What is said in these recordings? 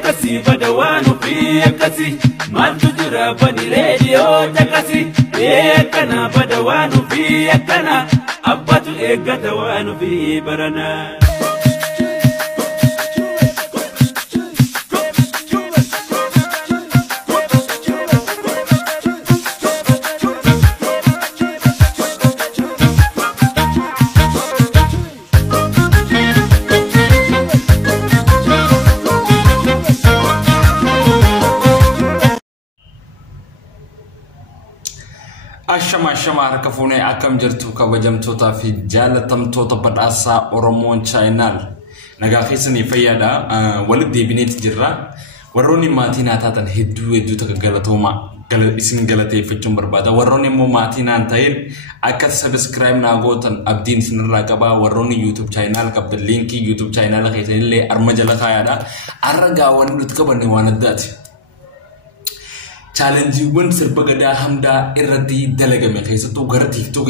Kasi badawanu fi kasi mal tujra bani radio takasi ekana badawanu fi ekana abbatu egadawanu fi barana Ashama harka fuune akkam jirtu kabajamtoota fi jaalatamtoota badhaasa Oromoon channel nagaa keessanii fayyaadha walitti deebineeti jirra warroonni maatiin taatan hedduu takka galatooma isin galateeffachuun barbaada warroonni immoo maatiin aan ta'in akka subscribe naa gootan abdiin isinirraa qaba warroonni YouTube channel qabda linkii YouTube channel keessanillee arma jala kaayaadha arragaa waan nuti qabanne waan addaati challenge wan sirba gadaa hamdaa irratti dalagame keessattuu gara TikTok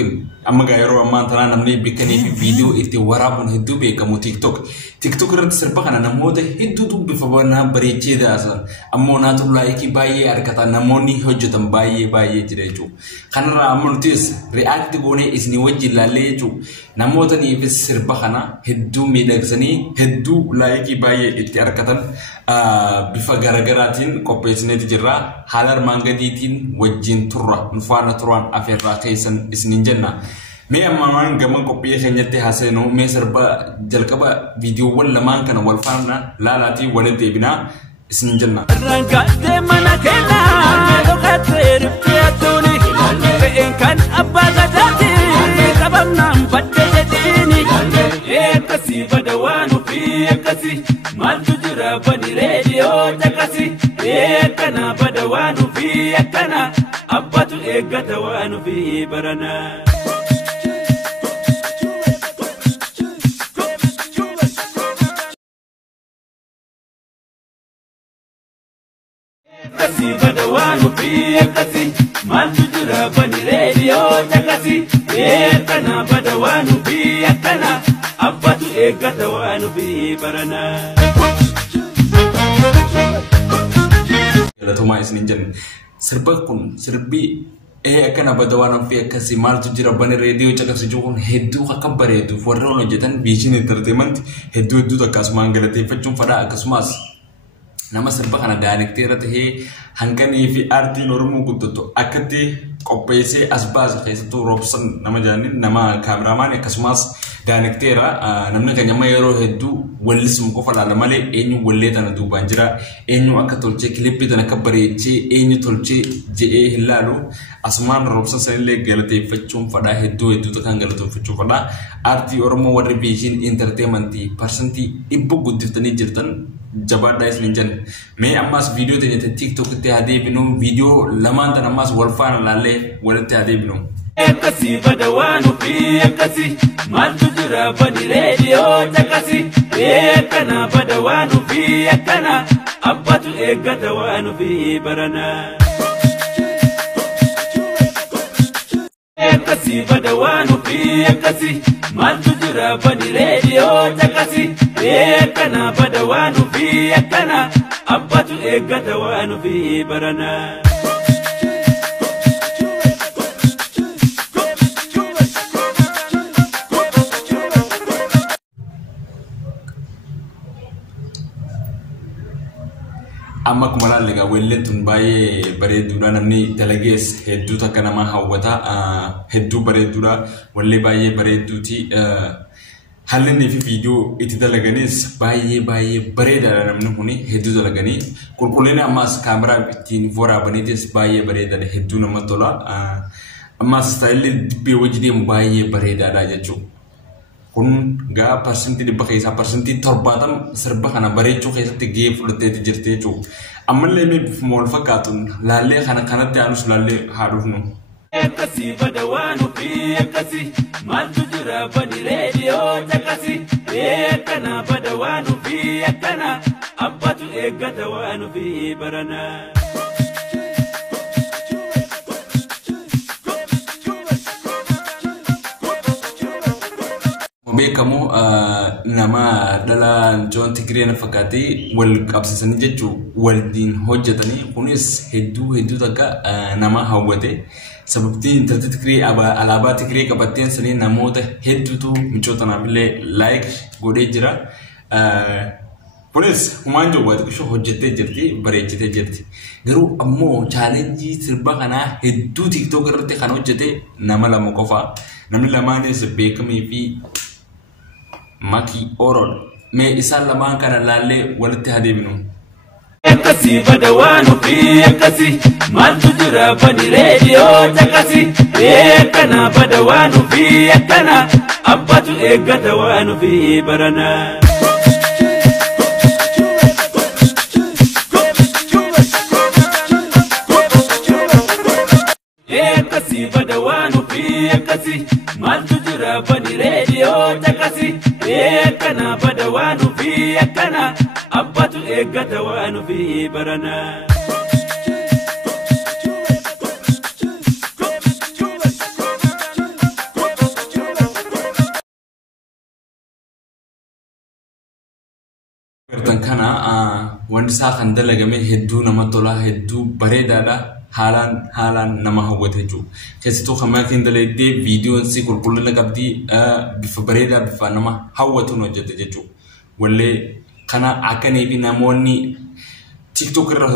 amma gaayiroo ammaan tanaa namni beekanii fi viidiyoo itti waraabuun hedduu beekamu TikTok irratti sirba kana namoota hedduutu bifa banaa bareechee daasan ammoo naatu laayikii baay'ee argata namoonni hojjetan baay'ee jira jechuudha kanarraa amma nutis react goonee isinii wajjin ilaallee jechuudha namoota niifis sirba kana hedduu miidhagsanii hedduu laayikii baay'ee itti argatan bifa garagaraatiin qopheessineeti jirra haala armaan gadiitiin wajjin turra nufaana turan afeerraa keessan isiniin jenna mee ammaan gama qophii keenyatti haaseenu mee sirba jalqaba viidiyoowwan lamaan kana wal faana laalaatii walitti deebinaa isiniin jenna rangaate mana keenyaa dhokatee riftee attuuni fe'een kan abbaa gadaati qabamnaan badde jedhiini eekkasii badawaanu fi eekkasii maaltu jira bani reediyoo takasii eekkana badawaanu fi eekkana abbatu eeggata waanu fi barana kasi badawanu fi kasi mal tujra bani radio takasi ekana badawanu fi ekana abbatu egatawanu fi barana galatuma isiniin jenna sirba kun sirbi akana badawanu fi kasi mal tujra bani radio takasi juun hedduu akka bareedu warroon hojjetan Vision Entertainment hedduu akkasumaan galateeffachuun fadhaa akkasumas nama sirba kana director ta'ee hanganii fi artiin Oromoo guddatu akkatti qopheessee asbaas keessattuu Robson nama jaanin nama kaameramaan akkasumas director namni kan nyama yeroo hedduu wallisum qofa laala malee eenyu wallee tana duubaan jira eenyu akka tolchee klippii tana akka bareechee eenyu tolchee jedhee hilaalu asumaan Robson sanillee galateeffachuun fadhaa hedduu kan galateeffachuun fadhaa artii Oromoo warri Vision Entertainment percentii dhibba guddiftanii jirtan jabadha isiniin jenna mee ammas viidiyoo teenya TikTok itti hadeebinu viidiyoo lamaan tan ammas wal faana laallee walitti hadeebinu ekasi badawanu fi ekasi mal tujra bani radio takasi ekana badawanu fi ekana abbatu egatawanu fi barana ekasi badawanu fi ekasi mal tujra bani radio takasi ekana badawanu fi ekana abbatu egatawanu fi barana amma kumalaan liga welletun baay'ee bareeduudha namni dalagees hedduu takka nama hawwata hedduu bareeduudha wallee baay'ee bareeduuti hallinni fi viidiyoo itti dalaganis baay'ee bareedaadha namni kuni hedduu dalaganii qulqullina ammas kaameraa ittiin waraabaniitis baay'ee bareedaadha hedduu namatti tola ammas istaayilli dibbee wajji deemu baay'ee bareedaadha jechuudha kun gaa percentii dhibba keessaa percentii 70 sirba kana bareechuu keessatti gahee fudhatteeti jirti jechuudha ammallee mee bifuma wal fakkaatuun laallee kanatti aanus laallee haa dhufnu ekasi badawanu fi ekasi mal tujra bani radio takasi ekana badawanu fi ekana abbatu egatawanu fi barana beekamu nama dhala John Tigreena fakkaatee wal qabsiisanii jechuun waliin hojjetanii kunis hedduu takka nama hawwate. Sababni intalli Tigree alaabaa Tigree qabatteen sanii namoota hedduutu michoota naafillee like godhee jira. Kunis humaan jawwaati kushoo hojjettee jirti bareechitee jirti. Garuu ammoo chaalenjii sirba kanaa hedduu TikTok irratti kan hojjete nama lama qofa. Namni lamaanis beekamii fi Maki Orol. Mee isaan lamaan kana laallee walitti hadeebinu. Akkasii bada waan ofii akkasii maaltu jira bani reediyoo caqasii beekana bada waan ofii akkana abbatu eeggata waan ofii barana. Akkasii bada waan ofii akkasii maaltu jira bani reediyoo caqasii beekana bada waan ofii akkana abbatu eeggata waan ofii barana. Kana wanti isaa kan dalagame hedduu nama tola hedduu bareedaadha. haalaan nama hawwate jechuudha. Keessattuu kan maatiin dalaydee viidiyoon si qulqullina qabdii bifa bareedaa bifa nama hawwatuun hojjete jechuudha. Wallee kana akkanii fi namoonni TikTok irra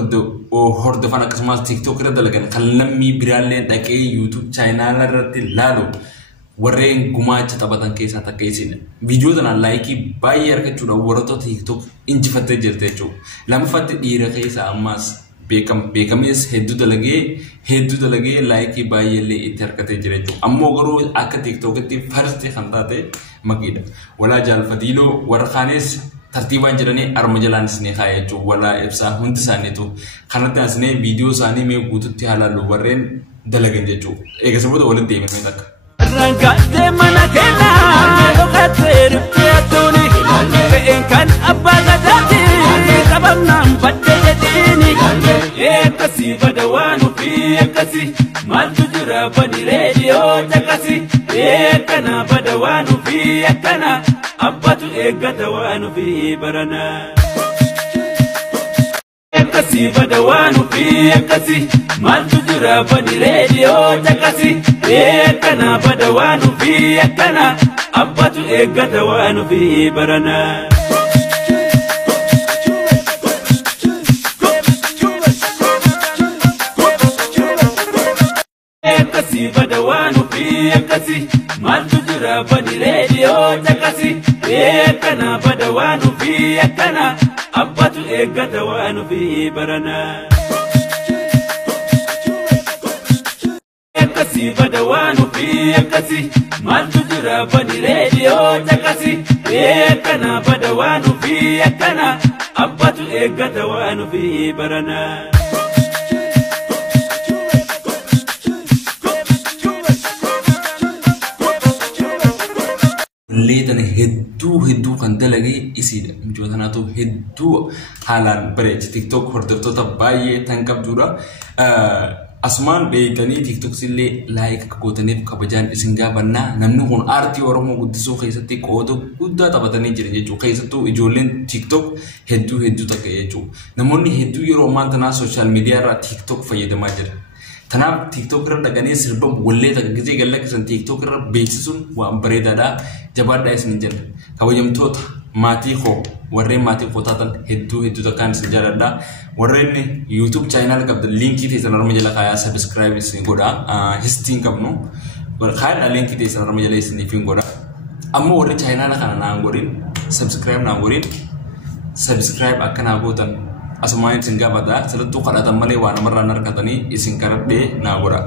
hordofan akkasumas TikTok irra dalagan kan lammii biraallee dhaqee YouTube chaanaala irratti laalu warreen gumaacha taphatan keessaa takka isin. Viidiyoo tanaan laayikii baay'ee argachuudhaan warroota TikTok injifattee jirte jechuudha. Lammaffatti dhiira keessaa ammas beekamees hedduu dalagee laayikii baay'eellee itti argatee jira jechuudha. Ammoo garuu akka TikTokitti farsti kan taate Makiidha. Walaa jaalfatiiloo warra kaanis tartiibaan jedhanii arma jalaan isinii kaa'ee jechuudha. Walaa ibsaa hundi isaaniitu kanatti asinee viidiyoo isaanii mee guututti haalaallu warreen dalagan jechuudha. Eegasabota walitti deemee takka. Rangaatee mana keenyaa dhokatee riphee tuuni fe'een kan abbaa gadaati qabamnaan baddee jedhiini. Akkasii bada waan ofii akkasii maaltu jira bani reediyoo caqasii beekana bada waan ofii akkana abbatu eeggata waan ofii barana. Akkasii bada waan ofii akkasii maaltu jira bani reediyoo caqasii beekana bada waan ofii akkana abbatu eeggata waan ofii barana. Akkasii bada waan ofii akkasii maaltu jira bani reediyoo caqasii beekana bada waan ofii akkana abbatu eeggata waan ofii barana. Akkasii bada waan ofii akkasii maaltu jira bani reediyoo caqasii beekana bada waan ofii akkana abbatu eeggata waan ofii barana. Leedan hedduu kan dalagee isiidha. Mijoota naatoo hedduu haalaan bareechi TikTok hordoftoota baay'ee tan qabdudha. Asumaan beeytanii TikToks illee laayik akka gootaniif kabajaan isin gaafannaa. Namni kun aartii Oromoo guddisuu keessatti qooda guddaa taphatanii jiran jechuudha. Keessattuu ijoolleen TikTok hedduu takka jechuudha. Namoonni hedduu yeroo ammaa tanaa sooshaal miidiyaa irraa TikTok fayyadamaa jira. Tanaaf TikTok irra dhaqanii sirba wallee takka gizee gallakkisan TikTok irra beeksisuun waan bareedaadha. Jabaadhaa isin jenna. Kabajamtoota maatii koo warreen maatii koo taatan hedduu takkaan isin jaaladha. Warreen YouTube channel qabdan linkii teessan arma jala kaayaa subscribe isin godha. Histiin qabnu kaayadha linkii teessan arma jala isiniif hin godha. Ammoo warri channel kana naan godhin subscribe naan godhin subscribe akka naa gootan asumaan isin gaafadha. Sirrittuu kadhatan malee waan namarraan argatanii isin kadhadhee naa godha.